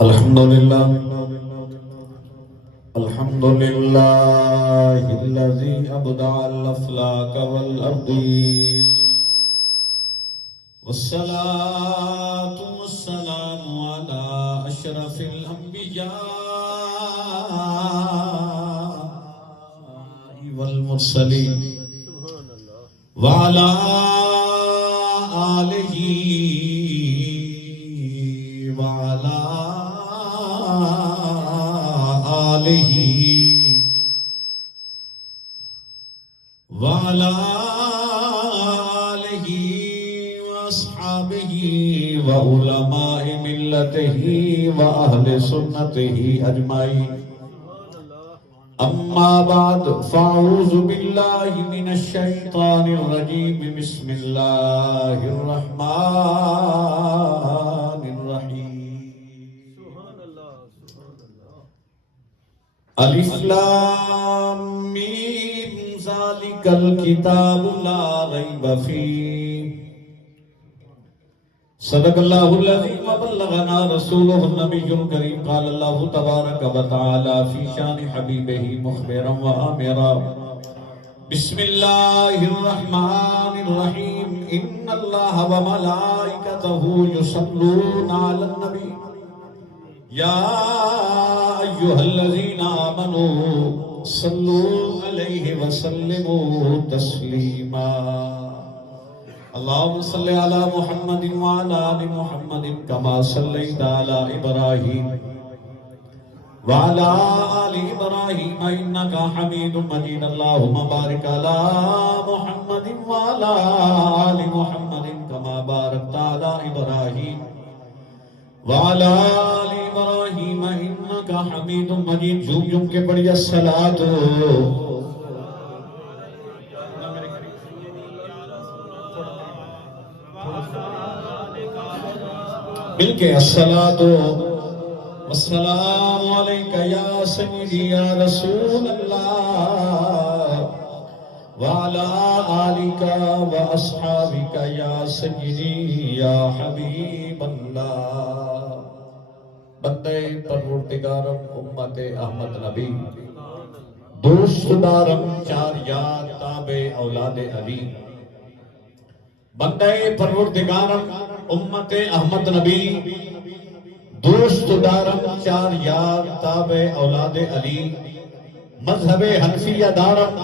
الحمدللہ الحمدللہ الذی ابدع الافلاک والارضین والصلاة والسلام علی اشرف الانبیاء والمرسلین وعلی آلہ وعلی آلہ وعلی آلہ واصحابہ وعلماء ملتہ واہل سنتہ اجمعین اما بعد فاعوذ باللہ من الشیطان الرجیم بسم اللہ الرحمن الرحیم الف لام میم ذالک الکتاب لا ریب فیہ صدق اللہ العظیم وبلغنا رسولہ النبی الکریم قال اللہ تبارک و تعالی فی شان حبیبہ مخبرا و آمرا بسم اللہ الرحمن الرحیم ان اللہ و ملائکتہ یصلون علی النبی یا ایہا الذین آمنوا صلوا علیہ وسلموا تسلیما اللهم صل على محمد وعلى آل محمد كما صليت على إبراهيم وعلى آل إبراهيم إنك حميد مجيد اللهم بارك على محمد وعلى آل محمد كما باركت على إبراهيم وعلى آل إبراهيم إنك حميد مجيد جم کے پڑھی الصلاة مل کے الصلاۃ والسلام علیک یا سیدی یا رسول اللہ وعلی آلک واصحابک یا سیدی یا حبیب اللہ بندے پروردگارم امت احمد نبی دوست دارم چار یار تابع اولاد علی بندے پروردگارم امت احمد نبی دوست دارم چار یار تابع اولاد علی مذہب حنفیہ دارم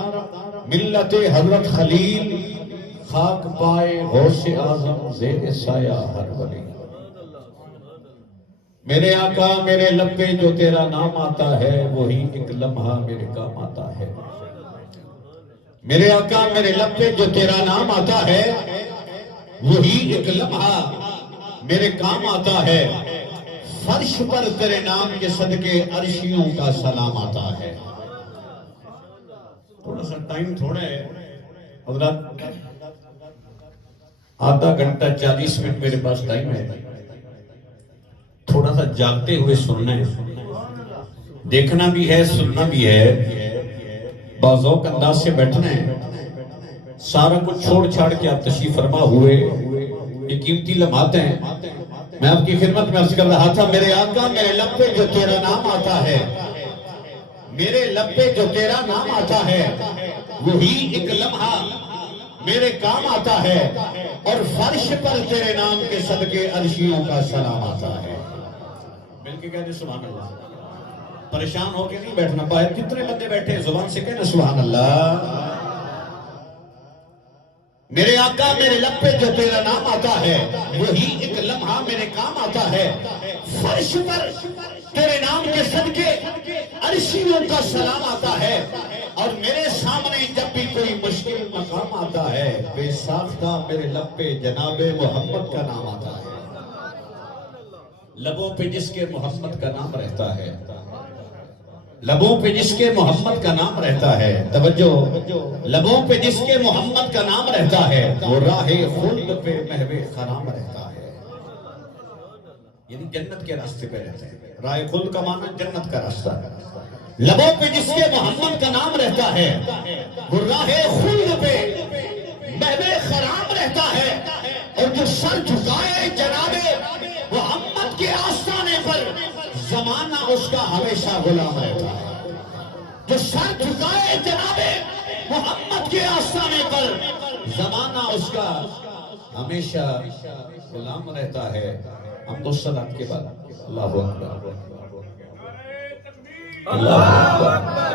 ملت حضرت خلیل خاک پائے غوث اعظم زیر سایہ ہر ولی میرے آقا میرے لب پہ جو تیرا نام آتا ہے وہی ایک لمحہ میرے کام آتا ہے میرے آقا میرے لب پہ جو تیرا نام آتا ہے وہی ایک لمحہ میرے کام آتا ہے فرش پر تیرے نام کے صدقے عرشیوں کا سلام آتا ہے تھوڑا سا ٹائم تھوڑا ہے حضرات آدھا گھنٹہ 40 منٹ میرے پاس ٹائم ہے تھوڑا سا جاگتے ہوئے سننا ہے دیکھنا بھی ہے سننا بھی ہے باذوق انداز سے بیٹھنا ہے سارا کچھ چھوڑ چھاڑ کے آپ تشریف فرما ہوئے یہ قیمتی لمحات ہیں میں آپ کی خدمت میں عرض کر رہا تھا میرے آقا میرے لب پہ جو تیرا نام آتا ہے میرے لب پہ جو تیرا نام آتا ہے وہی ایک لمحہ میرے کام آتا ہے اور فرش پر تیرے نام کے صدقے عرشیوں کا سلام آتا ہے مل کے کہنے سبحان اللہ پریشان ہو کے نہیں بیٹھنا باہر کتنے بندے بیٹھے زبان سے کہنا سبحان اللہ میرے آقا میرے لب پہ جو تیرا نام آتا ہے وہی ایک لمحہ میرے کام آتا ہے فرش پر تیرے نام کے صدقے عرشیوں کا سلام آتا ہے اور میرے سامنے جب بھی کوئی مشکل مقام آتا ہے بے ساختہ میرے لب پہ جناب محمد کا نام آتا ہے لبوں پہ جس کے محمد کا نام رہتا ہے لبوں پہ جس کے محمد کا نام رہتا ہے توجہ لبوں پہ جس کے محمد کا نام رہتا ہے وہ راہ خلد پہ محو خرام رہتا ہے یعنی جنت کے راستے پہ رہتا ہے راہ خلد کا معنی جنت کا راستہ ہے لبوں پہ جس کے محمد کا نام رہتا ہے وہ راہ خلد پہ محو خرام رہتا ہے اور جو سر جھکائے جناب محمد کے آستانے پر ہمیشہ غلام رہتا ہے، جو سر جھکائے جناب محمد کے آستانے پر زمانہ اس کا ہمیشہ غلام رہتا ہے۔ ہم تو صلاۃ کے بعد اللہ اکبر اللہ اکبر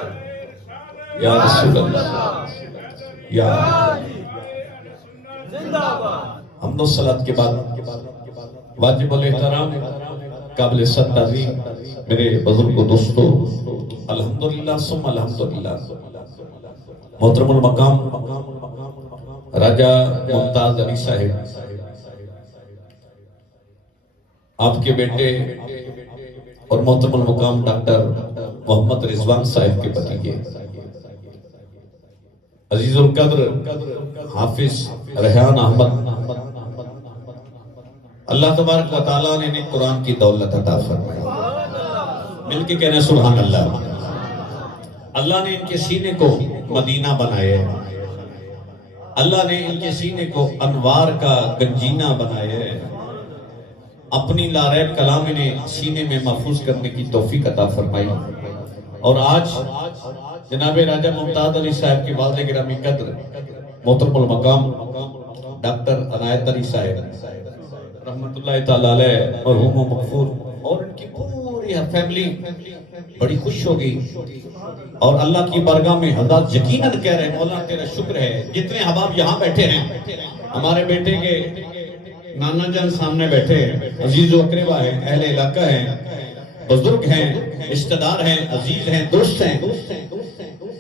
یا رسول اللہ یا ہم تو صلاۃ کے بعد واجب الاحترام قابل صد تعظیم میرے بزرگ و دوستو، الحمدللہ ثم الحمدللہ، محترم المقام راجہ ممتاز علی صاحب، آپ کے بیٹے اور محترم المقام ڈاکٹر محمد رضوان صاحب کے بھتیجے عزیز القدر حافظ ریحان احمد، اللہ تبارک و تعالیٰ نے انہیں قرآن کی دولت عطا فرمائی۔ مل کے کہنے سبحان اللہ۔ اللہ نے ان کے سینے کو مدینہ بنائے، اللہ نے ان کے سینے کو انوار کا گنجینہ بنائے، اپنی لاریب کلام انہیں سینے میں محفوظ کرنے کی توفیق عطا فرمائی۔ اور آج جناب راجہ ممتاز علی صاحب کی والد گرامی قدر محترم المقام ڈاکٹر عنایت علی صاحب رحمت اللہ تعالی علیہ مرحوم و مغفور، اور ان کی پوری فیملی بڑی خوش ہو گئی، اور اللہ کی بارگاہ میں حضرات یقیناً کہہ رہے ہیں مولا تیرا شکر ہے، جتنے احباب یہاں بیٹھے ہیں، ہمارے بیٹے کے نانا جان سامنے بیٹھے ہیں، عزیز و اقربا ہیں، اہل علاقہ ہیں، بزرگ ہیں، رشتہ دار ہیں، عزیز ہیں، دوست ہیں،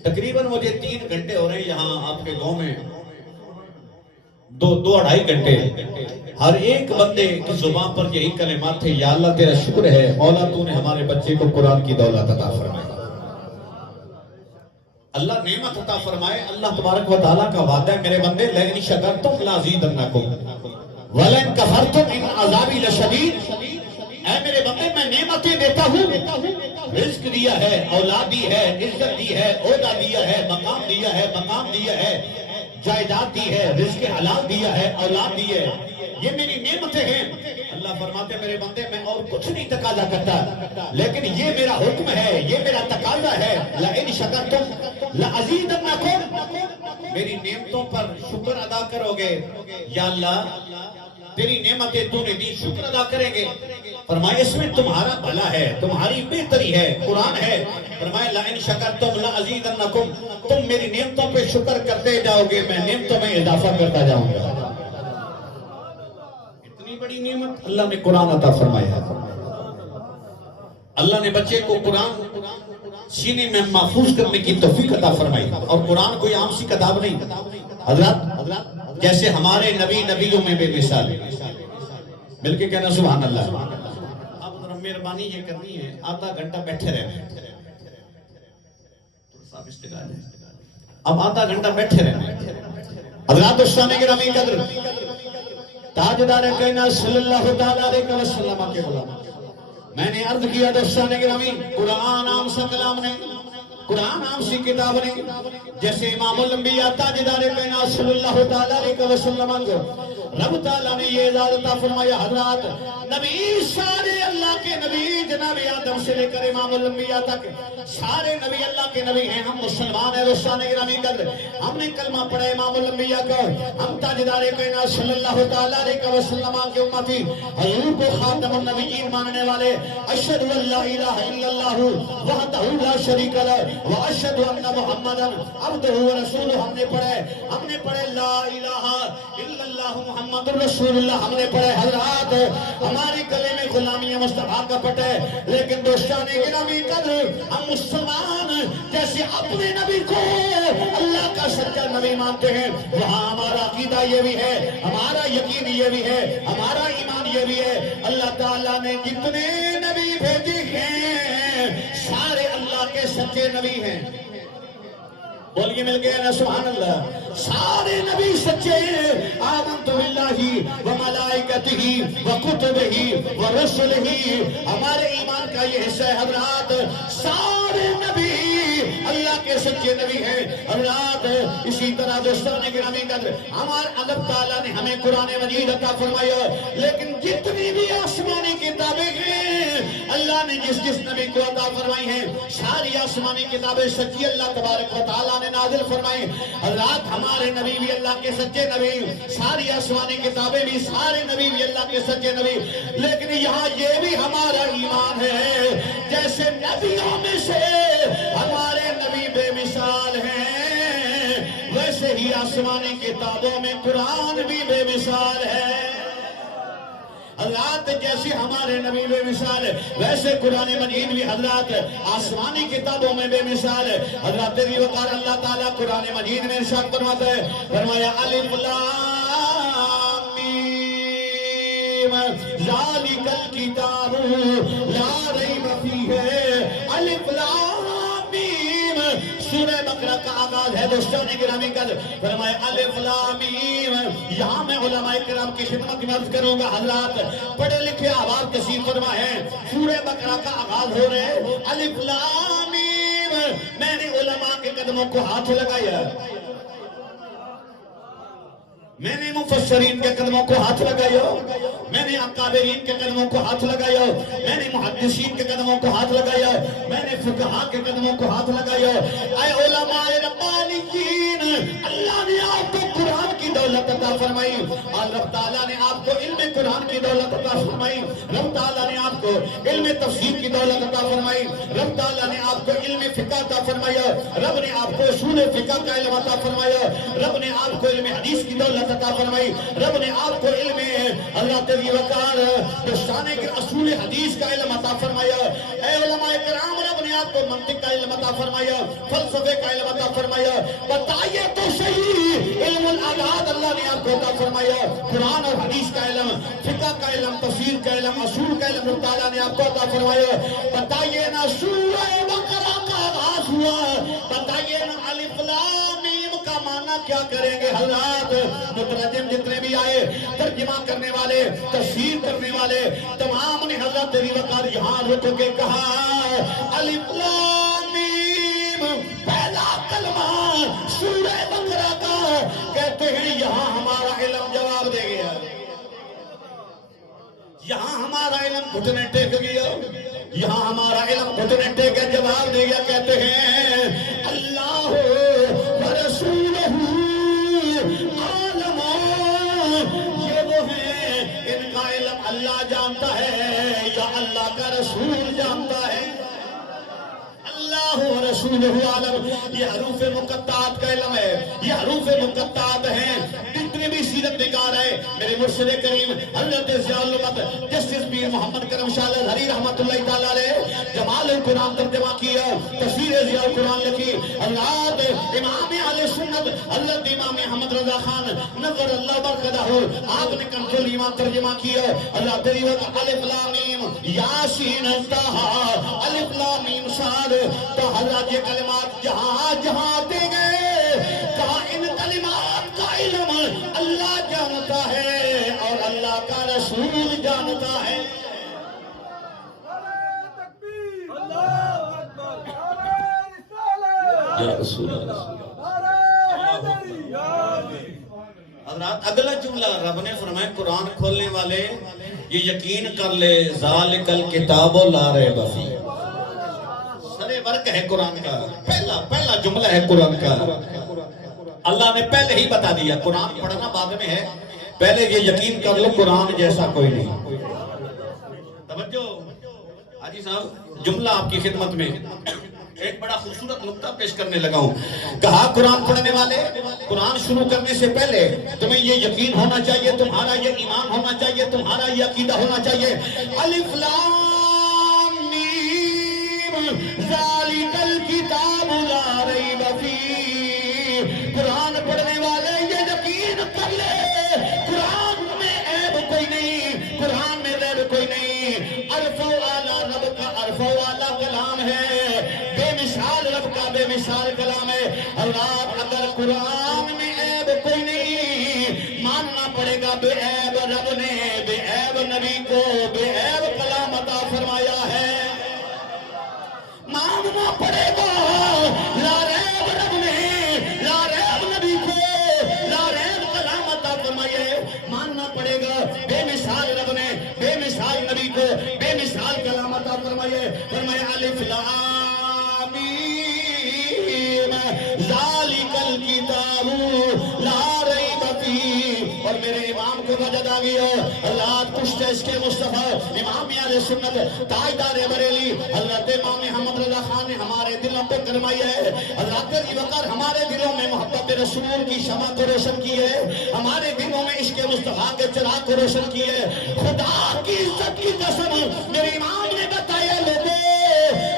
تقریباً مجھے 3 گھنٹے ہو رہے ہیں یہاں آپ کے گاؤں میں، 2-2.5 گھنٹے، ہر ایک بندے کی زبان پر یہی کلمات تھے، یا اللہ تیرا شکر ہے مولا تو نے ہمارے بچے کو قرآن کی دولت عطا فرمائی، اللہ نعمت عطا فرمائے۔ اللہ تبارک و تعالیٰ کا وعدہ ہے میرے بندے لئن شکرتم لازیدنکم وَلَئِن كَفَرْتُمْ إِنَّ عَذَابِي لَشَدِيدٌ، اے میرے بندے میں نعمتیں دیتا ہوں، رزق دیا ہے، اولاد دی ہے، عزت دی ہے، عہدہ دیا ہے، مقام دیا ہے، جائیداد دی ہے، رزق حلال دیا ہے، اولاد دی ہے، یہ میری نعمتیں ہیں۔ اللہ فرماتے ہیں میرے بندے میں اور کچھ نہیں تقاضا کرتا، لیکن یہ میرا حکم ہے، یہ میرا تقاضا ہے، لَئِن شَكَرْتُمْ لَأَزِيدَنَّكُمْ، میری نعمتوں پر شکر ادا کرو گے، یا اللہ تیری نعمتیں تو نے دی، شکر ادا کریں گے، فرمائے اس میں تمہارا بھلا ہے، تمہاری بہتری ہے، قرآن ہے، فرمائے لَئِن شَكَرْتُمْ لَأَزِيدَنَّكُمْ، تم میری نعمتوں پہ شکر کرتے جاؤ گے، میں نعمتوں میں اضافہ کرتا جاؤں گا۔ اتنی بڑی نعمت اللہ نے قرآن عطا فرمایا ہے، اللہ نے بچے کو قرآن سینے میں محفوظ کرنے کی توفیق عطا فرمائی، اور قرآن کوئی عام سی کتاب نہیں حضرات، جیسے ہمارے نبی نبیوں میں بے مثال، مل کے کہنا سبحان اللہ۔ اب ذرا مہربانی یہ کرنی ہے، آدھا گھنٹہ بیٹھے رہنا، اب آدھا گھنٹہ بیٹھے رہنا حضرات دوستان گرامی قدر، تاجدار کائنات صلی اللہ تعالیٰ علیہ وسلم کے غلام، میں نے عرض کیا دوستان گرامی، قرآن عام سا کلام نہیں، قرآن عام سی کتاب نہیں، جیسے امام الانبیاء تاجدار کائنات صلی اللہ تعالیٰ علیہ وسلم کو رب تعالیٰ نے یہ اعزاز عطا فرمایا، حضرات نبی سارے اللہ کے نبی، جناب آدم سے لے کر امام الانبیاء تک سارے نبی اللہ کے نبی ہیں، ہم مسلمان ہیں دوستان گرامی قدر، ہم نے کلمہ پڑھا امام الانبیاء کا، ہم تاجدار کائنات صلی اللہ تعالیٰ علیہ وسلم کے امتی، حضور کو خاتم النبیین ماننے والے، اشہد ان لا الہ الا اللہ وحدہ لا شریک لہ واشہد ان محمدا عبدہ ورسولہ، ہم نے پڑھے لا الہ الا اللہ محمد الرسول اللہ، ہم نے پڑھے حضرات، ہمارے گلے میں غلامی مصطفیٰ کا پٹ ہے، لیکن دوستان گرامی قدر ہم مسلمان جیسے اپنے نبی کو اللہ کا سچا نبی مانتے ہیں، وہاں ہمارا عقیدہ یہ بھی ہے، ہمارا یقین یہ بھی ہے، ہمارا ایمان یہ بھی ہے، اللہ تعالیٰ نے جتنے نبی بھیجے ہیں سارے اللہ کے سچے نبی ہیں، بولیے مل گیا نا سبحان اللہ، سارے نبی سچے ہیں، آمنت باللہ وملائکتہ وکتبہ ورسلہ، ہمارے ایمان کا یہ حصہ ہے حضرات، سارے نبی اللہ کے سچے نبی ہیں حضرات۔ اسی طرح دوستان گرامی قدر ہمارے اللہ تعالیٰ نے ہمیں قرآن مجید عطا فرمایا، لیکن جتنی بھی آسمانی کتابیں ہیں اللہ نے جس جس نبی کو عطا فرمائی ہیں ساری آسمانی کتابیں سچی اللہ تبارک و تعالیٰ نے نازل فرمائی. حضرات ہمارے نبی بھی اللہ کے سچے نبی, ساری آسمانی کتابیں بھی سارے نبی بھی اللہ کے سچے نبی. لیکن یہاں یہ بھی ہمارا ایمان ہے جیسے نبیوں میں سے ہمارے نبی بے مثال ہیں ویسے ہی آسمانی کتابوں میں قرآن بھی بے مثال ہے. حضرات جیسے ہمارے نبی بے مثال ہے ویسے قرآن مجید بھی حضرات آسمانی کتابوں میں بے مثال ہے. حضرات تیری وقار اللہ تعالیٰ قرآن مجید میں ارشاد فرماتا ہے, فرمایا الف لام میم ذالک الکتاب لا ریب فیہ. الف لام میم سورہ بقرہ کا آغاز ہے دوستوں نے گرامی قدر. فرمایا الف لام میم. یہاں میں علماء کرام کی خدمت میں عرض کروں گا حضرات پڑھے لکھے احباب تشریف فرما ہے سورہ بقرہ کا آغاز ہو رہے الف لام میم. میں نے علماء کے قدموں کو ہاتھ لگایا, میں نے مفسرین کے قدموں کو ہاتھ لگایا, میں نے اکابرین کے قدموں کو ہاتھ لگایا, میں نے محدثین کے قدموں کو ہاتھ لگایا, میں نے فقہاء کے قدموں کو ہاتھ لگایا. اے علماء ربانیین, اللہ نے آپ کو قرآن کی دولت عطا فرمائی اور رب تعالیٰ نے آپ کو علم قرآن کی دولت عطا فرمائی. رب تعالیٰ نے آپ کو علم تفسیر کی دولت عطا فرمائی. رب تعالیٰ نے آپ کو علم فقہ عطا فرمایا. رب نے آپ کو اصول فقہ کا علم عطا فرمایا. رب نے آپ کو علم حدیث کی دولت عطا فرمائی. رب نے آپ کو علم اللہ تعالی وقار دستانے کے اصول حدیث کا علم عطا فرمایا. اے علماء کرام, رب نے آپ کو منطق کا علم عطا فرمایا, فلسفے کا علم عطا فرمایا. بتائیے تو صحیح علم الاعداد اللہ نے آپ کو عطا فرمایا. قرآن اور حدیث کا علم, فقہ کا علم, تفسیر کا علم, اصول کا علم اللہ تعالیٰ نے آپ کو عطا فرمایا. بتائیے نا سورہ بقرہ کا آغاز ہوا, بتائیے نا الف لام میم کا معنی کیا کریں گے حضرات. مترجم جتنے بھی آئے, ترجمہ کرنے والے, تفسیر کرنے والے, تمام نے حضرت تیری وقار یہاں رک کے کہا الف لام میم پہلا کلمہ سورہ بقرہ کا. کہتے ہیں یہاں ہمارا علم جواب دے گیا, یہاں ہمارا علم گھٹنے ٹیک گیا, یہاں ہمارا علم گھٹنے ٹیک کے جواب دے گیا. کہتے ہیں اللہ ورسولہ عالم, یہ وہ ہیں ان کا علم اللہ جانتا ہے یا اللہ کا رسول جانتا ہے. اللہ و رسولہ عالم, یہ حروف مقطعات کا علم ہے, یہ حروف مقطعات ہیں. جتنے بھی سیرت نگار ہے میرے مرشد کریم حضرت ضیاء الامت جسٹس پیر محمد کرم شاہ الازہری رحمۃ اللہ تعالیٰ علیہ جمال القرآن ترجمہ کیا, تفسیر ضیاء القرآن لکھی. حضرات امام اہل سنت حضرت امام احمد رضا خان نظر اللہ برکتہ, آپ نے کنزُ ایمان ترجمہ کیا. اللہ تیری وقت الف لام میم یاسین طٰہٰ الف لام میم صاد. تو حضرات یہ کلمات جہاں جہاں دے گئے کہا ان کلمات کا علم اللہ جانتا ہے اور اللہ کا رسول جانتا ہے. یا رسول اللہ. حضرات اگلا جملہ رب نے فرمایا قرآن کھولنے والے یہ یقین کر لے ذالک الکتاب لا ریب فیہ. سرے ورق ہے قرآن کا, پہلا جملہ ہے قرآن کا. اللہ نے پہلے ہی بتا دیا, قرآن پڑھنا بعد میں ہے, پہلے یہ یقین کر لو قرآن جیسا کوئی نہیں. توجہ حاجی صاحب, جملہ آپ کی خدمت میں ایک بڑا خوبصورت نقطہ پیش کرنے لگا ہوں. کہا قرآن پڑھنے والے قرآن شروع کرنے سے پہلے تمہیں یہ یقین ہونا چاہیے, تمہارا یہ ایمان ہونا چاہیے, تمہارا یہ عقیدہ ہونا چاہیے. الف لام میم ذالک الکتاب لا ریب فیہ. قرآن پڑھنے والے یہ یقین کر لے قرآن میں عیب کوئی نہیں, قرآن میں عیب کوئی نہیں. عرف والا رب کا عرف والا کلام ہے, بے مثال رب کا بے مثال کلام ہے. اللہ اگر قرآن میں عیب کوئی نہیں ماننا پڑے گا بے عیب رب نے بے عیب نبی کو بے عیب کلام عطا فرمایا ہے. ماننا پڑے گا لا ریب رب نے لا ریب نبی کو لا ریب کلام عطا فرمایا ہے. ماننا پڑے گا بے مثال رب نے بے مثال نبی کو بے مثال کلام امام کو وجد آ گئی ہو اللہ پشت اس کے مصطفیٰ امام اہل سنت تاجدار بریلی حضرت امام احمد رضا خان نے ہمارے دلوں پہ کرمائی ہے حضرت ابی بکر ہمارے دلوں میں محبت رسول کی شمع کو روشن کی ہے ہمارے دلوں میں عشق مصطفیٰ کے چراغ کو روشن کی ہے خدا کی عزت کی قسم میرے امام نے بتایا لوگوں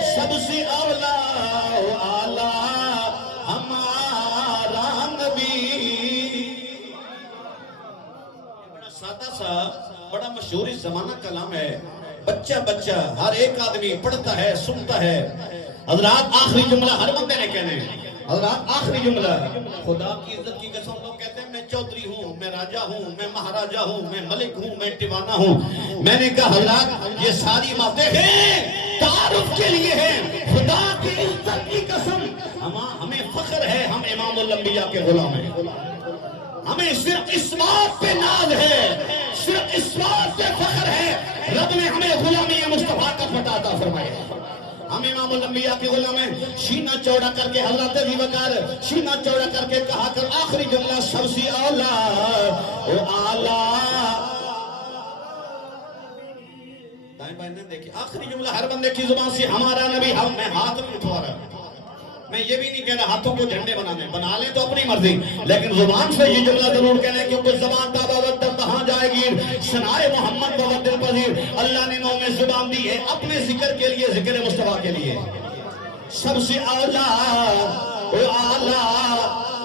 سب سے اولا اعلیٰ ہمارا نبی بڑا سادہ سا بڑا مشہور اس زمانہ کلام ہے بچہ بچہ ہر ایک آدمی پڑھتا ہے سنتا ہے حضرات آخری جملہ ہر بندے نے کہنے حضرات آخری جملہ خدا کی عزت کی قسم لوگ کہتے ہیں میں چودھری ہوں میں راجہ ہوں میں مہاراجہ ہوں میں ملک ہوں میں ٹیوانا ہوں میں نے کہا حضرات یہ ساری باتیں ہیں تعارف کے لیے ہیں خدا کی عزت کی قسم ہمیں فخر ہے ہم امام الانبیاء کے غلام ہیں ہمیں صرف اس بات پہ ناز ہے صرف اس بات پہ فخر ہے رب نے ہمیں غلامی مصطفیٰ کا فتح عطا فرمایا ہم امام الانبیاء کے غلام ہیں سینہ چوڑا کر کے حضرت ابی بکر سینہ چوڑا کر کے کہا کر آخری جملہ سب سے اولا او اعلیٰ دائیں بائیں نے دیکھی آخری جملہ ہر بندے کی زبان سے ہمارا نبی ہم میں ہاتھ نہیں اٹھوا رہا میں یہ بھی نہیں کہہ رہا ہاتھوں کو جھنڈے بنا لیں تو اپنی مرضی لیکن زبان سے یہ جملہ ضرور کہنا کیونکہ زبان تابعت کہاں جائے گی ثنائے محمد بابت دل پذیر اللہ نے نو میں زبان دی ہے اپنے ذکر کے لیے ذکر مصطفیٰ کے لیے سب سے اعلیٰ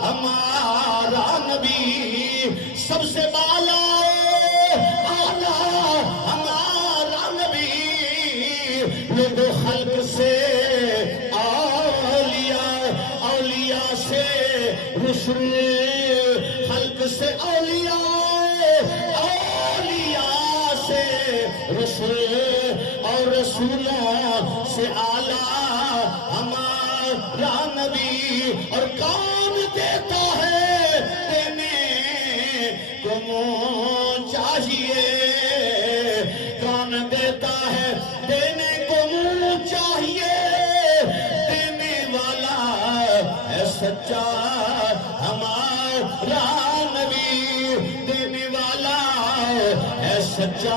ہمارا نبی سب سے بالا اعلیٰ ہمارا نبی لوگ خلق سے رسول خلق سے اولیاء سے رسول اور رسولوں سے اعلیٰ ہمارا نبی اور کون دیتا ہے دینے کو منہ چاہیے کون دیتا ہے دینے کو منہ چاہیے دینے والا ہے سچا ہمارا نبی دینے والا ہے سچا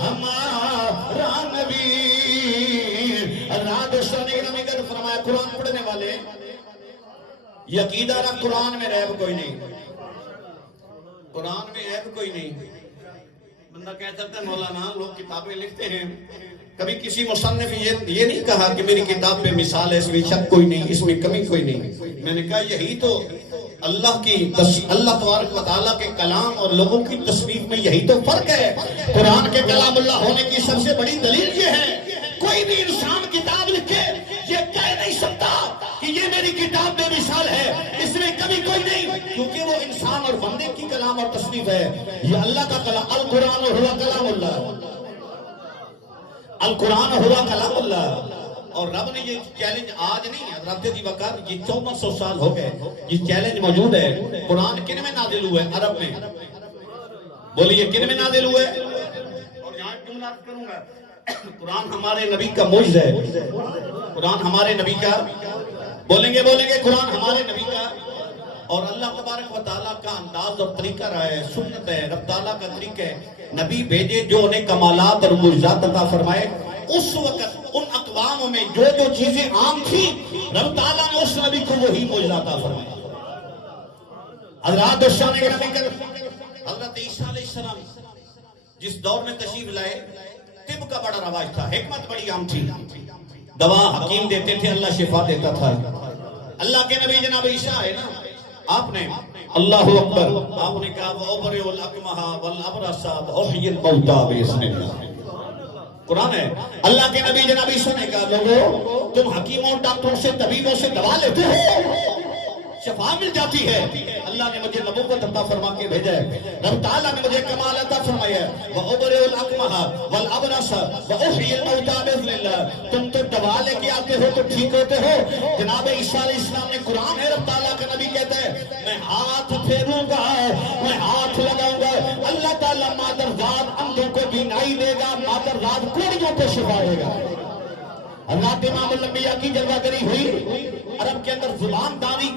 ہمارا نبی اللہ دوستوں نے گرامی کر فرمایا قرآن پڑھنے والے یہ عقیدہ رکھ قرآن میں عیب کوئی نہیں قرآن میں عیب کوئی نہیں بندہ کہہ سکتا ہے مولانا لوگ کتابیں لکھتے ہیں کبھی کسی مصنف یہ نہیں کہا کہ میری کتاب پہ مثال ہے اس میں شک کوئی نہیں اس میں کمی کوئی نہیں میں نے کہا یہی تو اللہ تبارک و تعالیٰ کے کلام اور لوگوں کی تصنیف میں یہی تو فرق ہے قرآن کے کلام اللہ ہونے کی سب سے بڑی دلیل یہ ہے کوئی بھی انسان کتاب لکھے یہ کہہ نہیں سکتا کہ یہ میری کتاب بے مثال ہے اس میں کمی کوئی نہیں کیونکہ وہ انسان اور بندے کی کلام اور تصنیف ہے یہ اللہ کا کلام القرآن ہوا کلام اللہ القرآن ہوا کلام اللہ اور رب نے یہ چیلنج آج نہیں حضرت ابی بکر یہ 1400 سال ہو گئے یہ چیلنج موجود ہے قرآن کن میں نازل ہوا ہے عرب میں بولیے کن میں نازل ہوا ہے اور یہاں جملہ کروں گا قرآن ہمارے نبی کا معجز ہے قرآن ہمارے نبی کا بولیں گے قرآن ہمارے نبی کا اور اللہ تبارک و تعالیٰ کا انداز اور طریقہ رہا ہے سنت ہے رب تعالیٰ کا طریقہ ہے نبی بھیجے جو انہیں کمالات اور معجزات عطا فرمائے اس وقت ان اقوام میں جو چیزیں عام تھی رب تعالیٰ نے اس نبی کو وہی معجزات عطا فرمائے حضرات دوستان گرامی حضرت عیسیٰ علیہ السلام جس دور میں تشریف لائے طب کا بڑا رواج تھا حکمت بڑی عام تھی دوا حکیم دیتے تھے اللہ شفا دیتا تھا اللہ کے نبی جناب عیسیٰ ہے نا آپ نے اللہ اکبر آپ نے کہا وَأُبْرِئُ الْأَكْمَحَ وَالْأَبْرَصَ وَأُحْيِي الْمَوْتَى بِإِذْنِ اللَّهِ قرآن ہے اللہ کے نبی جناب عیسیٰ نے کہا لوگوں تم حکیموں ڈاکٹروں سے طبیبوں سے دوا لیتے ہو شفا مل جاتی ہے اللہ نے مجھے نبوت عطا فرما کے بھیجا ہے رب تعالیٰ نے مجھے کمال عطا فرمایا ہے وَأُبْرِئُ الْأَكْمَحَ وَالْأَبْرَصَ وَأُحْيِي الْمَوْتَى بِإِذْنِ اللَّهِ تم تو دوا لے کے آتے ہو تو ٹھیک ہوتے ہو جناب عیسیٰ علیہ السلام نے قرآن ہے رب تعالیٰ کا نبی کہتا ہے میں ہاتھ پھیروں گا میں ہاتھ لگاؤں گا اللہ تعالیٰ مادرزاد اندھوں کو بینائی دے گا مادرزاد کوڑیوں کو شفا دے گا حضرات امام الانبیاء کی جلوہ گری ہوئی عرب کے اندر زبان دانی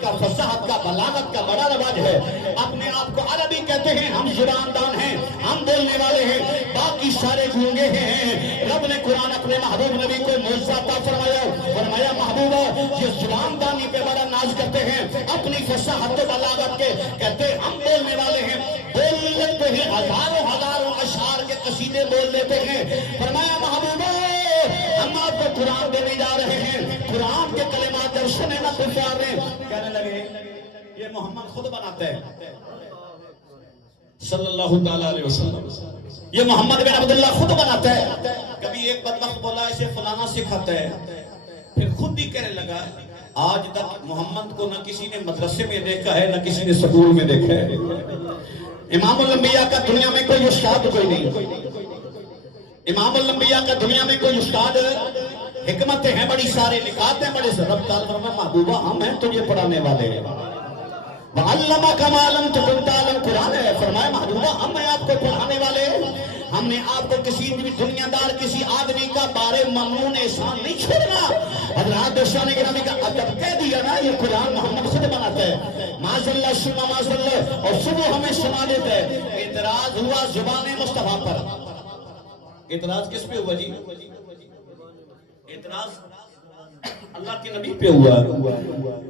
کا فصاحت کا بلاغت کا بڑا رواج ہے. اپنے آپ کو عربی کہتے ہیں, ہم زبان دان ہیں, ہم بولنے والے ہیں, باقی سارے گونگے ہیں. رب نے قرآن اپنے محبوب نبی کو معجزہ عطا فرمایا محبوبہ یہ زبان دانی پہ بڑا ناز کرتے ہیں, اپنی فصاحت و بلاغت کے کہتے ہیں ہم بولنے والے ہیں, بول لیتے ہیں, ہزاروں اشعار کے قصیدے بول لیتے ہیں. فرمایا محبوبہ ہم آپ کو قرآن دینے جا رہے ہیں, قرآن کے کلمات جب سنے نہ کفار نے کہنے لگے یہ محمد خود بناتا ہے صلی اللہ تعالی علیہ وسلم, یہ محمد بن عبداللہ خود بناتا ہے. کبھی ایک بدبخت بولا اسے فلانا سکھاتا ہے, پھر خود ہی کہنے لگا آج تک محمد کو نہ کسی نے مدرسے میں دیکھا ہے نہ کسی نے سکول میں دیکھا ہے. امام الانبیاء کا دنیا میں کوئی استاد کوئی نہیں, امام الانبیاء کا دنیا میں کوئی استاد, حکمتیں ہیں بڑی سارے, نکات ہیں بڑے سے. رب تعالیٰ فرمایا محبوبہ ہم ہیں تجھے پڑھانے والے ہیں. وَعَلَّمَكَ مَا لَمْ تَكُنْ تَعْلَمْ قرآن ہے. فرمایا محبوبہ ہم ہیں آپ کو پڑھانے والے. ہم نے آپ کو کسی بھی دنیا دار کسی آدمی کا بارے ممنون احسان نہیں چھوڑنا. حضرات دوستان گرامی کا ادب کہہ دیا نا یہ قرآن محمد خود بناتا ہے. معاذ اللہ ثم معاذ اللہ, اور صبح ہمیں سنا دیتا ہے. اعتراض ہوا زبان مصطفیٰ پر. اعتراض کس پہ ہوا جی؟ اعتراض اللہ کے نبی پہ ہوا,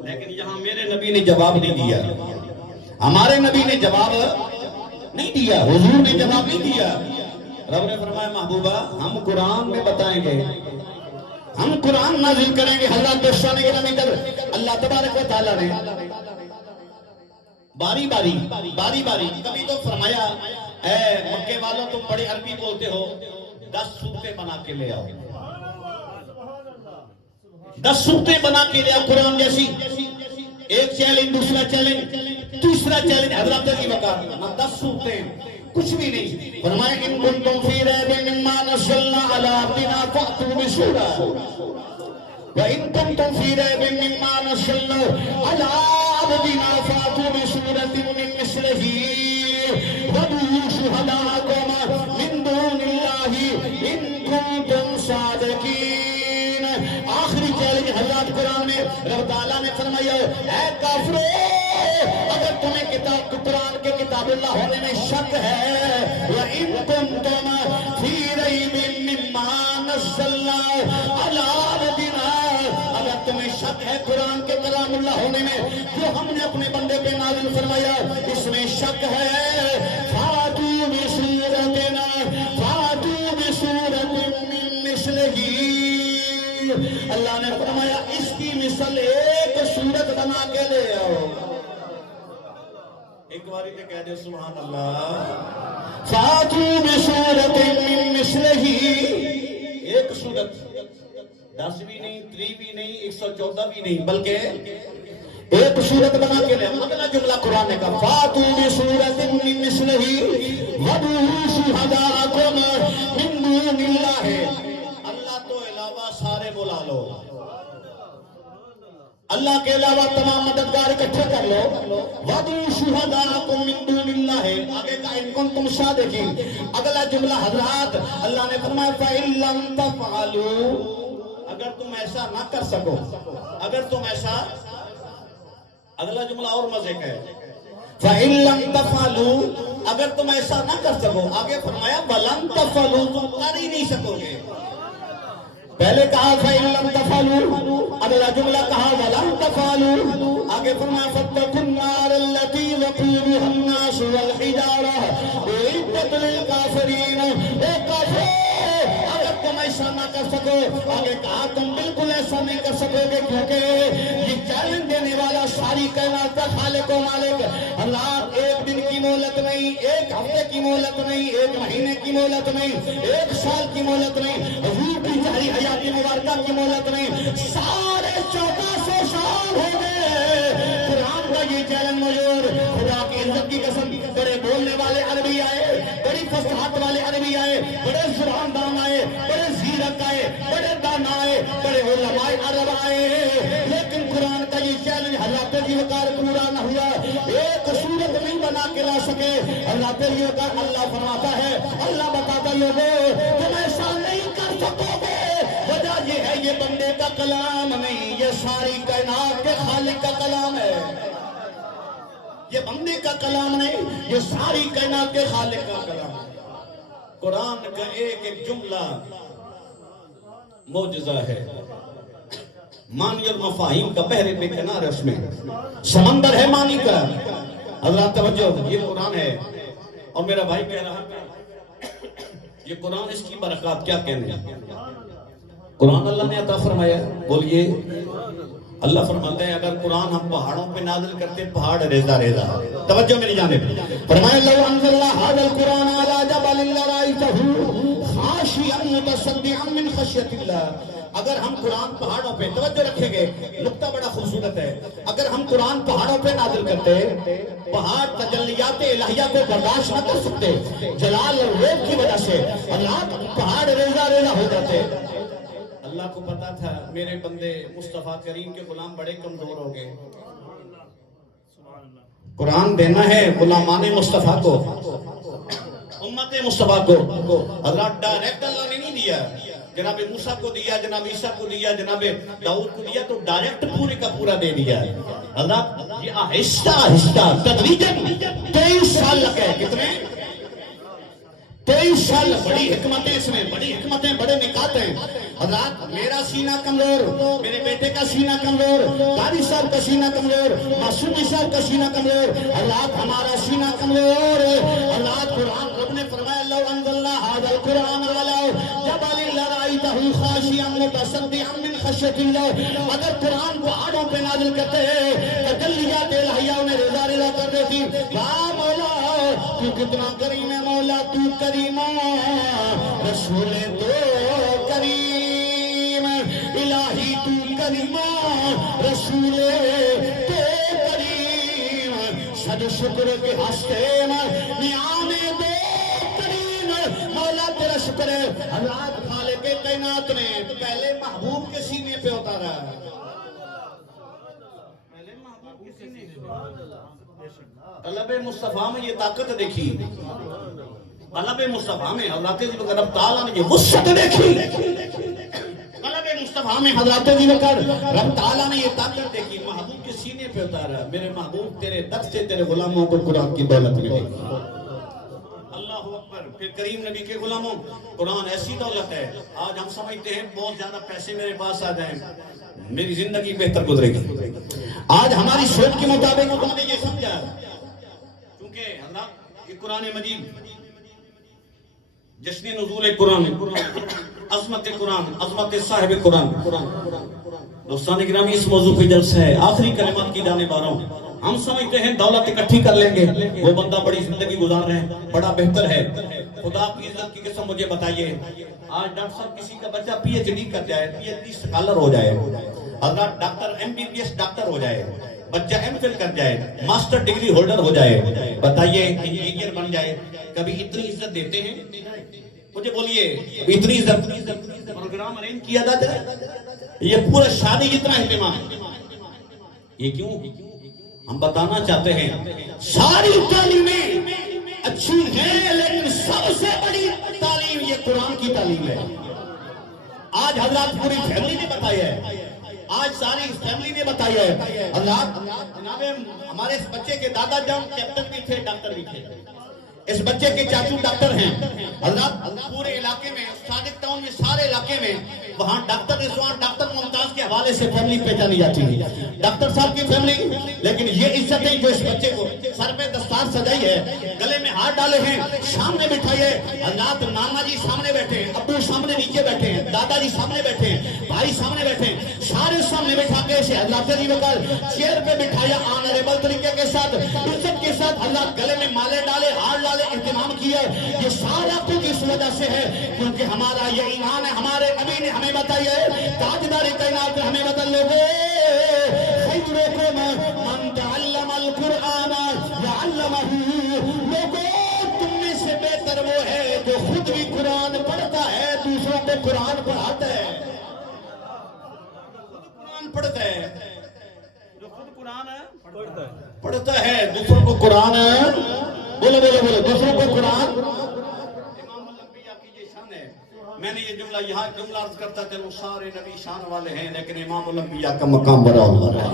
لیکن یہاں میرے نبی نے جواب نہیں دیا, ہمارے نبی نے جواب نہیں دیا, حضور نے جواب نہیں دیا. رب نے فرمایا محبوبہ ہم قرآن میں بتائیں گے, ہم قرآن نازل کریں گے. حضرات دوستان گرامی کر اللہ تبارک و تعالیٰ نے باری باری کبھی تو فرمایا اے مکے والوں تم بڑے عربی بولتے ہو, 10 صورتیں بنا کے لے آؤ, 10 صورتیں بنا کے لے آؤ قرآن جیسی. ایک چیلنج, دوسرا چیلنج, تیسرا چیلنج. حضرت کی وقار 10 صورتیں, کچھ بھی نہیں. فرمایا ان کنتم فی ریب مما نزلنا علی عبدنا فأتوا بسورۃ, وان کنتم فی ریب مما نزلنا علی عبدنا فأتوا بسورۃ من مثلہ وادعوا شہداءکم من دون اللہ ان کنتم صادقین. آخری چیلنج حضرات قرآن میں رب تعالیٰ نے فرمایا اے کافرو اگر تمہیں کتاب قرآن کے کتاب اللہ ہونے میں شک ہے, وَإِن كُنتُمْ فِي رَيْبٍ مِّمَّا نَزَّلْنَا عَلَىٰ عَبْدِنَا, اگر تمہیں شک ہے قرآن کے کلام اللہ ہونے میں جو ہم نے اپنے بندے پہ نازل فرمایا اس میں شک ہے, فَاتُوا بِسُورَةٍ مِّن مِّثْلِهِ. اللہ نے فرمایا اس کی مثل ایک سورت بنا کے لے آؤ. ایک باری تے کہہ دے سبحان اللہ. فاتوا بسورۃ من مثلہ, ایک سورت, 10 بھی نہیں, 3 بھی نہیں, 114 بھی نہیں, بلکہ ایک سورت بنا کے لے. اگلا جملہ قرآن کا فاتوا بسورۃ من مثلہ وادعوا شہداءکم من دون اللہ, اللہ تو علاوہ سارے بلا لو, اللہ کے علاوہ تمام مددگار اکٹھے کر لو. وَادْعُوا شُهَدَاءَكُم مِّن دُونِ اللَّهِ, آگے کا ان کنتم صادقین. اگلا جملہ حضرات اللہ نے فرمایا فَإِن لَّمْ تَفْعَلُوا, اگر تم ایسا نہ کر سکو, اگر تم ایسا, اگلا جملہ اور مزے کا ہے, فَإِن لَّمْ تَفْعَلُوا, اگر تم ایسا نہ کر سکو. آگے فرمایا وَلَن تَفْعَلُوا, تم کر ہی نہیں سکو گے. پہلے کہا فَإِن لَّمْ تَفْعَلُوا, اگلا جملہ کہا وَلَن تَفْعَلُوا, آگے فرمایا فَاتَّقُوا النَّارَ الَّتِي وَقُودُهَا النَّاسُ وَالْحِجَارَةُ أُعِدَّتْ لِلْكَافِرِينَ. اے کافرو اگر تم ایسا نہ کر سکو, آگے کہا تم بالکل ایسا نہیں کر سکو گے کیونکہ یہ چیلنج دینے والا ساری کائنات کا خالق و مالک. اللہ ایک دن کی مہلت نہیں, ایک ہفتے کی مہلت نہیں, ایک مہینے کی مہلت نہیں, ایک سال کی مہلت نہیں, حضور کی جاری حیات مبارکہ کی مہلت نہیں, سارے 1400 سال ہو گئے. قرآن کا یہ چیلنج موجود. خدا کی عزت کی قسم, بڑے بولنے والے عربی آئے, بڑی فصاحت والے عربی آئے, بڑے زبان دان آئے, بڑے زیرک آئے, بڑے دانا آئے, بڑے علماء عرب آئے, لیکن قرآن کا یہ چیلنج حضرات کی وقار پورا نہ ہوا. ایک صورت نہیں بنا کے لا سکے. حضرات کی وقار اللہ فرماتا ہے, اللہ بتاتا لوگوں تم ایسا نہیں کر سکو گے. یہ ہے یہ بندے کا کلام نہیں، یہ ساری کائنات کے خالق کا کلام ہے. یہ بندے کا کلام نہیں، یہ ساری کائنات کے خالق کا کلام ہے. قرآن کا ایک ایک جملہ معجزہ ہے. معنی اور مفاہیم کا بحر بے کنار ہے، اس میں سمندر ہے معنی کا. حضرات توجہ، یہ قرآن ہے. اور میرا بھائی کہہ رہا ہے یہ قرآن، اس کی برکات کیا کہنے ہیں. قرآن اللہ نے عطا فرمایا. بولیے اللہ فرماتا ہے اگر قرآن ہم پہاڑوں پہ نازل کرتے پہاڑ ریزہ ریزہ. توجہ میری جانب. فرمایا لو انزلنا هذا القرآن على جبل لرأيته خاشعا متصدعا من خشية الله. اگر ہم قرآن پہاڑوں پہ، توجہ رکھیں گے، نقطہ بڑا خوبصورت ہے. اگر ہم قرآن پہاڑوں پہ نازل کرتے، پہاڑ تجلیات الہیہ کو برداشت نہ کر سکتے جلال اور روب کی وجہ سے، اللہ پہاڑ ریزہ ریزہ ہو جاتے. اللہ کو پتا تھا میرے بندے مصطفیٰ کریم کے غلام بڑے کمزور ہو گئے. قرآن دینا ہے غلامان مصطفیٰ کو، امت مصطفیٰ کو. اللہ ڈائریکٹ اللہ نے نہیں دیا. جناب موسیٰ کو دیا، جناب عیسیٰ کو دیا، جناب داؤد کو دیا، تو ڈائریکٹ پورے کا پورا دے دیا. اللہ یہ آہستہ آہستہ تدریجاً 23 سال لگے. کتنے؟ 23 سال. بڑی حکمتیں اس میں، بڑی حکمتیں، بڑے نکات ہیں. حضرات میرا سینہ کمزور، میرے بیٹے کا سینہ کمزور، قاری صاحب کا سینہ کمزور، معصومی صاحب کا سینہ کمزور، حضرات ہمارا سینہ کمزور. حضرات قرآن رب نے فرمایا لو انزلنا هذا القرآن على جبل لرأيته خاشعا متصدعا من خشية الله. اگر قرآن کو آڑوں پہ نازل کرتے تجلیات الہیہ انہیں رضا رضا کر دیتی. واہ مولا تو کتنا کریم ہے مولا، تو کریم رسول تو کریم الہی، تو کریم رسول تو کریم. صد شکر کے ہستے نعام دو کریم مولا تیرا شکر ہے. حضرات خالق کائنات نے پہلے محبوب کے سینے پہ اتارا. طلب مصطفیٰ میں یہ طاقت دیکھی، طلب مصطفیٰ میں حضرات رب تعالیٰ نے یہ وسعت دیکھی. طلب مصطفیٰ میں حضرات رب تعالیٰ نے یہ طاقت دیکھی، محبوب کے سینے پہ اتارا. میرے محبوب تیرے در سے تیرے غلاموں کو قرآن کی دولت ملی. اللہ اکبر. پھر کریم نبی کے غلاموں، قرآن ایسی دولت ہے. آج ہم سمجھتے ہیں بہت زیادہ پیسے میرے پاس آ جائیں میری زندگی بہتر گزرے گی. آج ہماری سوچ کے مطابق ہم نے یہ سمجھا کیونکہ حضرات یہ قرآن مجید جشن نزول قرآن، عظمت قرآن، عظمت صاحب قرآن. دوستان گرامی اس موضوع پہ جلسہ ہے. آخری کلمات کی جانب آ رہا ہوں. ہم سمجھتے ہیں دولت اکٹھی کر لیں گے وہ بندہ بڑی زندگی گزار رہے ہیں، بڑا بہتر ہے. خدا کی عزت کی قسم مجھے بتائیے آج ڈاکٹر صاحب کسی کا بچہ پی ایچ ڈی کر جائے، پی ایچ ڈی اسکالر ہو جائے، حضرات doctor M B B S doctor ہو جائے، بچہ ایم فل کر جائے، ماسٹر ڈگری ہولڈر ہو جائے، بتائیے انجینئر بن جائے، کبھی اتنی عزت دیتے ہیں؟ مجھے بولیے اتنی عزت پروگرام ارینج کیا جاتا ہے، یہ پورا شادی جتنا اہتمام. یہ کیوں؟ ہم بتانا چاہتے ہیں ساری تعلیمیں اچھی ہیں لیکن سب سے بڑی تعلیم یہ قرآن کی تعلیم ہے. آج حضرات پوری فیملی نے بتایا ہے، آج ساری فیملی نے بتایا ہے. حضرات جناب ہمارے اس بچے کے دادا جان کیپٹن بھی تھے، ڈاکٹر بھی تھے، اس بچے کے چاچو ڈاکٹر ہیں. حضرات پورے علاقے میں صادق ٹاؤن میں سارے علاقے میں وہاں ڈاکٹر رضوان، ڈاکٹر ممتاز کے حوالے سے فیملی پہچانی جاتی ہے، ڈاکٹر صاحب کی فیملی. لیکن یہ عزت ہے جو اس بچے کو سر پہ دستار سجائی ہے، گلے میں ہاتھ ڈالے ہیں، سامنے بٹھائی ہے. حضرات نانا جی سامنے بیٹھے ہیں، ابو سامنے نیچے بیٹھے ہیں، دادا جی سامنے بیٹھے ہیں، بھائی سامنے بیٹھے ہیں، سارے سامنے بٹھا کے اسے حضرات جی وکر چیئر پہ بٹھایا آنریبل طریقے کے ساتھ، عزت کے ساتھ. حضرات گلے میں مالے ڈالے، ہاتھ ڈالے، اہتمام کیا. یہ سارا کچھ اس وجہ سے ہے کیونکہ ہمارا یہ ایمان ہے. ہمارے نبی نے ہمیں بتایا ہے، تاجدار کائنات نے ہمیں بتا لوگے خیرکم من تعلم القرآن وعلمہ. لوگوں تم میں سے بہتر وہ ہے جو خود بھی قرآن پڑھتا ہے، دوسروں کو قرآن پڑھاتا ہے. خود قرآن پڑھتا ہے، جو خود قرآن پڑھتا ہے دوسروں کو قرآن، بولو بولو بولو، دوسروں کو قرآن. امام الانبیاء کی یہ شان میں نے یہ جملہ یہاں جملہ عرض کرتا چلوں سارے نبی شان والے ہیں لیکن امام الانبیاء کا مقام بڑا ہوتا ہے.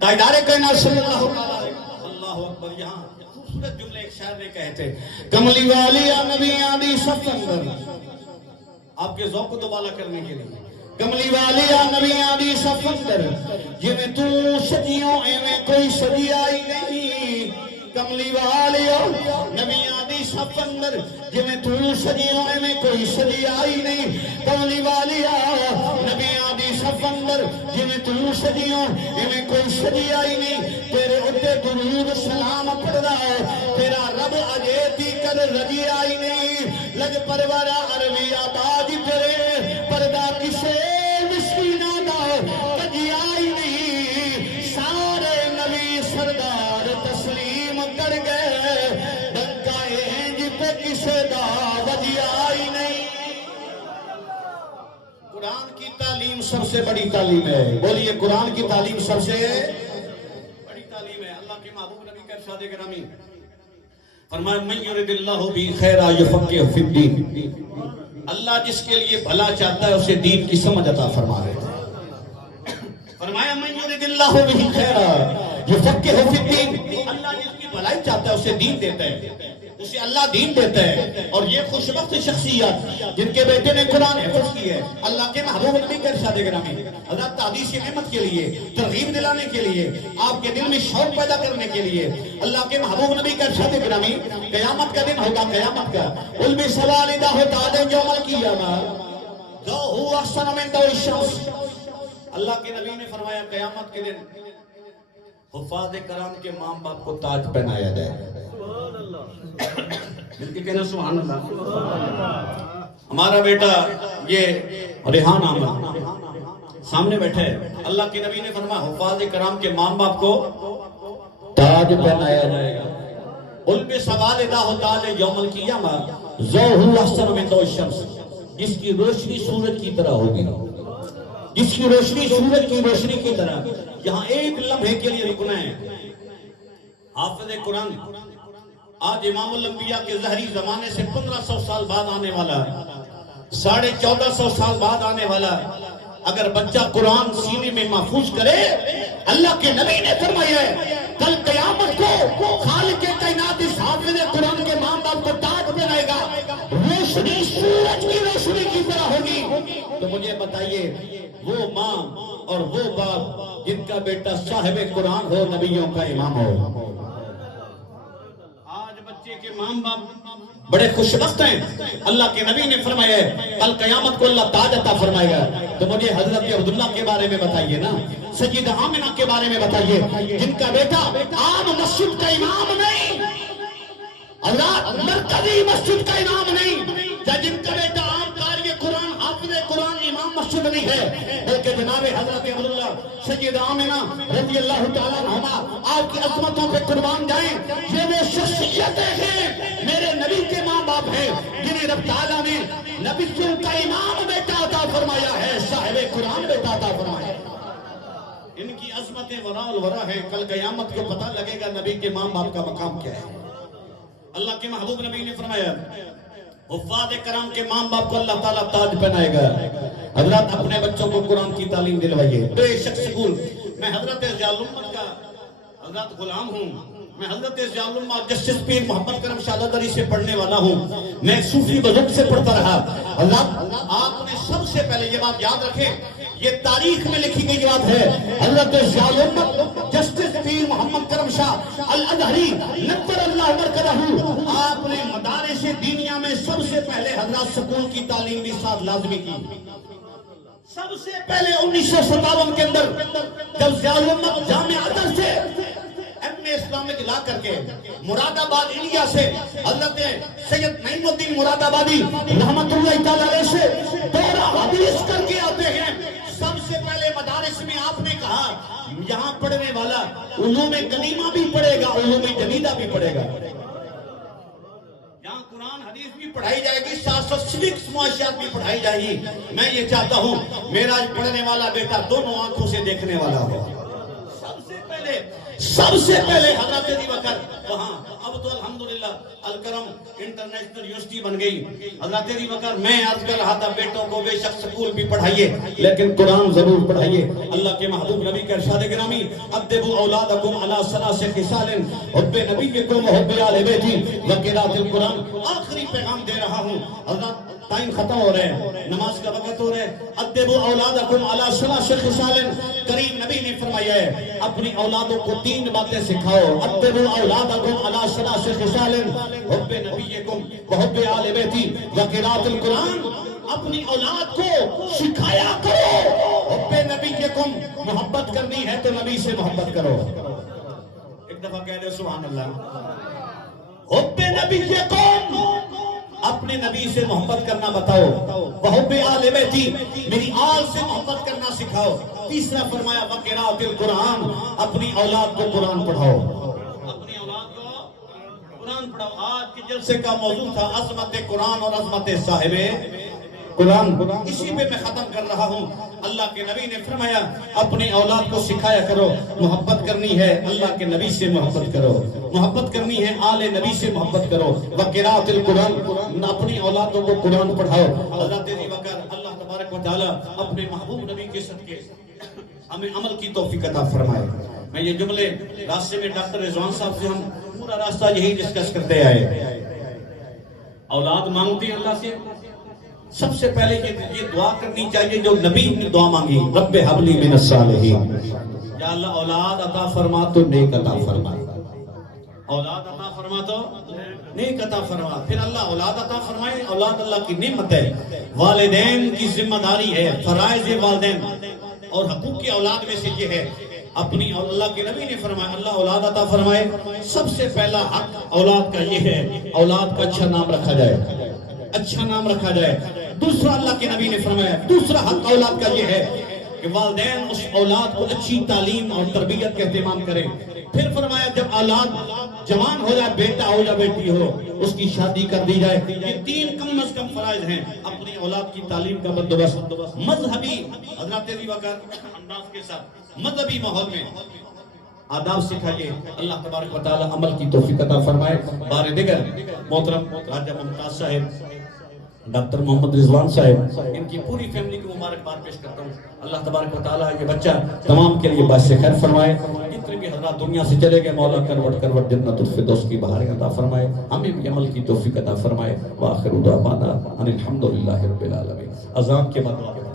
تاجدار کائنات صلی اللہ اکبر. یہاں خوبصورت جملے ایک شاعر نے کہے تھے کملی والی نبی آدی سب اندر آپ کے ذوق کو دوبالا کرنے کے لیے کملی والی نبی آدی سب اندر جویں تو سجیوں ایویں کوئی سجی آئی نہیں. کملی والی نبی آدی سب اندر جویں تو سجیوں ایویں کوئی سجی آئی نہیں. کملی والی نبی آدی سب اندر جویں تو سجیوں ایویں کوئی سجی آئی نہیں. تیرے اتے درود سلام پڑھدا ہے تیرا رب اجے تی کر رجی آئی نہیں. لج پروارا عربی آباد تیرے پردہ کسے مسکینہ دا کجی آئی نہیں. سارے نبی سردار تسلیم کر گئے ڈنکا اینج پہ کسے دا وجی آئی نہیں. قرآن کی تعلیم سب سے بڑی تعلیم ہے. بولیے قرآن کی تعلیم سب سے بڑی تعلیم ہے. اللہ کے محبوب نبی کا ارشاد گرامی فرمایا من یرید اللہ بہ خیرا یفقہہ فی الدین. اللہ جس کے لیے بھلا چاہتا ہے اسے دین کی سمجھ عطا فرما ہے. فرمایا من یرید اللہ بہ خیرا یفقہہ فی الدین. اللہ جس کی بھلائی چاہتا ہے اسے دین دیتا ہے اسے اللہ دین دیتا ہے. اور یہ خوش بخت شخصیت جن کے بیٹے نے قرآن حفظ کی ہے اللہ کے محبوب نبی کا ارشاد گرامی حضرت تحدیث نعمت کے لیے ترغیب دلانے کے لیے آپ کے دل میں شوق پیدا کرنے کے لیے اللہ کے محبوب نبی کا ارشاد گرامی قیامت کا دن ہوگا. قیامت کا قل بسوالدہ تعالی یوم القیامہ جو ہوا احسن من ضوء الشمس. اللہ کے نبی نے فرمایا قیامت کے دن حفاظ کرام کے ماں باپ کو تاج پہنایا جائے. مل کے کہنا سبحان اللہ. ہمارا بیٹا یہ ریحان احمد سامنے بیٹھا ہے. اللہ کے نبی نے فرمایا حفاظ کرام کے ماں باپ کو تاج پہنایا جائے گا. قل بسوالدہ تعالی یوم القیامہ ضوء احسن من ضوء الشمس. جس کی روشنی سورج کی طرح ہوگی جس کی روشنی سورج کی روشنی کی طرح. یہاں ایک لمحے کے لیے رکنا ہے. حافظ قرآن آج امام الانبیاء کے ظہری زمانے سے 1500 سال بعد آنے والا 1450 سال بعد آنے والا اگر بچہ قرآن سینے میں محفوظ کرے اللہ کے نبی نے فرمایا ہے کل قیامت کو خالق کائنات اس حافظ قرآن کے ماں باپ کو تاج پہنائے گا. روشنی سورج کی روشنی کی طرح ہوگی. تو مجھے بتائیے وہ ماں اور وہ باپ جن کا بیٹا صاحب قرآن ہو نبیوں کا امام ہو. آج بچے کے ماں باپ بڑے خوش بخت ہیں. اللہ کے نبی نے فرمایا ہے کل قیامت کو اللہ تاج عطا فرمائے گا. تو مجھے حضرت عبداللہ کے بارے میں بتائیے نا سیدہ آمنہ کے بارے میں بتائیے جن کا بیٹا عام مسجد کا امام نہیں حضرت مرکزی مسجد کا امام نہیں یا جن کا بیٹا عام قاری قرآن حافظ قرآن امام مسجد نہیں ہے بلکہ جناب حضرت عبداللہ سیدہ آمنہ رضی اللہ تعالیٰ عنہما آپ کی عظمتوں پہ قربان جائیں. یہ وہ شخصیتیں ہیں میرے نبی کے ماں باپ ہیں جنہیں رب تعالیٰ نے نبیوں کا امام بیٹا عطا فرمایا ہے صاحب قرآن بیٹا عطا فرمایا ہے. ان کی عظمتیں ورا الورا ہے. کل قیامت کو پتہ لگے گا نبی کے ماں باپ کا مقام کیا ہے. اللہ کے محبوب نبی نے فرمایا حفاظ کرام کے ماں باپ کو اللہ تعالیٰ تاج پہنائے گا. حضرات اپنے بچوں کو قرآن کی تعلیم دلوائیے. بے شک سکول میں حضرت ضیاء الامت کا حضرت غلام ہوں. میں حضرت ضیاء الامت جسٹس پیر محمد کرم شاہ لدری سے پڑھنے والا ہوں. میں صوفی بزرگ سے پڑھتا رہا. حضرات آپ نے سب سے پہلے یہ بات یاد رکھیں یہ تاریخ میں لکھی گئی بات ہے حضرت ضیاء الامت جسٹس پیر محمد کرم شاہ الازہری نور اللہ مرکزہ آپ نے مدارس دینیہ میں سب سے پہلے حضرات سکول کی تعلیم بھی ساتھ لازمی کی. سب سے پہلے 1957 کے اندر جب ضیاء الامت جامعہ ازہر سے ایم اے اسلامک لا کر کے مراد آباد انڈیا سے حضرت سید نعیم الدین مراد آبادی رحمت اللہ تعالی علیہ سے دورہ حدیث کر کے آتے ہیں. سب سے پہلے مدارس میں آپ نے کہا یہاں پڑھنے والا علوم قدیمہ بھی پڑھے گا علوم جدیدہ بھی پڑھے گا. یہاں قرآن حدیث بھی پڑھائی جائے گی ساتھ ساتھ سوکس معاشیات بھی پڑھائی جائے گی. میں یہ چاہتا ہوں میرا پڑھنے والا بیٹا دونوں آنکھوں سے دیکھنے والا ہو. سب سے پہلے حضرت ابی بکر وہاں اب تو الحمدللہ الکرم انٹرنیشنل یونیورسٹی بن گئی. حضرات ابی بکر میں عرض کر رہا تھا بیٹوں کو بے شک سکول بھی پڑھائیے لیکن قرآن ضرور پڑھائیے. اللہ کے محبوب نبی کا ارشاد گرامی ادبوا اولادکم علی ثلاث خصال حب نبیکم وحب آل بیتی وقراءۃ القرآن. آخری پیغام دے رہا ہوں حضرات ٹائم ختم ہو رہا ہے نماز کا وقت ہو رہا ہے. ادبوا اولادکم علی ثلاث خصال کریم نبی نے فرمایا ہے اپنی اولادوں کو 3 باتیں سکھاؤ. ادبوا اولادکم علی ثلاث خصال حب نبیکم وحب آل بیتی وقراءۃ القرآن. اپنی اولاد کو سکھایا کرو حب نبیکم, محبت کرنی ہے تو نبی سے محبت کرو. ایک دفعہ کہہ دے سبحان اللہ. حب نبیکم, اپنے نبی سے محبت کرنا بتاؤ. وحب آل بیتی, میری آل سے محبت کرنا سکھاؤ. تیسرا فرمایا وقراءۃ القرآن, اپنی اولاد کو قرآن پڑھاؤ. اپنی اولاد کو قرآن پڑھاؤ. آج کے جلسے کا موضوع تھا عظمت قرآن اور عظمت صاحب قرآن. اسی پہ میں ختم کر رہا ہوں. اللہ کے نبی نے فرمایا اپنی اولاد کو سکھایا کرو محبت کرنی ہے اللہ کے نبی سے محبت کرو, محبت کرنی ہے آل نبی سے محبت کرو. وقراءۃ القرآن, اپنی اولادوں کو قرآن پڑھاؤ. حضرت ابی بکر اللہ تبارک و تعالی اپنے محبوب نبی کے صدقے ہمیں عمل کی توفیق عطا فرمائے. میں یہ جملے راستے میں ڈاکٹر رضوان صاحب سے ہم پورا راستہ یہی ڈسکس کرتے آئے. اولاد مانگتی اللہ سے سب سے پہلے یہ دعا کرنی چاہیے جو نبی نے دعا مانگی, رب حب لی من الصالحین. یا اللہ اولاد عطا فرما تو نیک عطا فرما, اولاد عطا فرما تو نیک عطا فرما. پھر اللہ اولاد عطا فرمائے. اولاد اللہ کی نعمت ہے, والدین کی ذمہ داری ہے, فرائض والدین اور حقوق کی اولاد میں سے یہ ہے. اپنی اللہ کے نبی نے فرمایا اللہ اولاد عطا فرمائے. سب سے پہلا حق اولاد کا یہ ہے اولاد کا اچھا نام رکھا جائے, اچھا نام رکھا جائے. دوسرا اللہ کے نبی نے فرمایا دوسرا حق اولاد کا یہ ہے کہ والدین اس اولاد کو اچھی تعلیم اور تربیت کا اہتمام کریں. پھر فرمایا جب اولاد جوان ہو جائے, بیٹا ہو یا بیٹی ہو, اس کی شادی کر دی جائے. یہ 3 کم از کم فرائض ہیں اپنی اولاد کی تعلیم کا بندوبست. مذہبی حضرات ابی بکر انداز کے ساتھ مذہبی ماحول میں آداب سکھائیے. اللہ تبارک و تعالی عمل کی توفیق عطا فرمائے. بار دیگر محترم راجہ ممتاز صاحب, ڈاکٹر محمد رضوان صاحب, ان کی پوری فیملی کو مبارکباد پیش کرتا ہوں. اللہ تبارک و تعالیٰ یہ بچہ تمام کے لیے باعث خیر فرمائے. جتنے بھی حضرات دنیا سے چلے گئے مولا کروٹ کروٹ جنت الفردوس کی بہاریں عطا فرمائے. ہمیں بھی عمل کی توفیق عطا فرمائے. وآخر دعوانا ان الحمدللہ رب العالمین. اذان کے بعد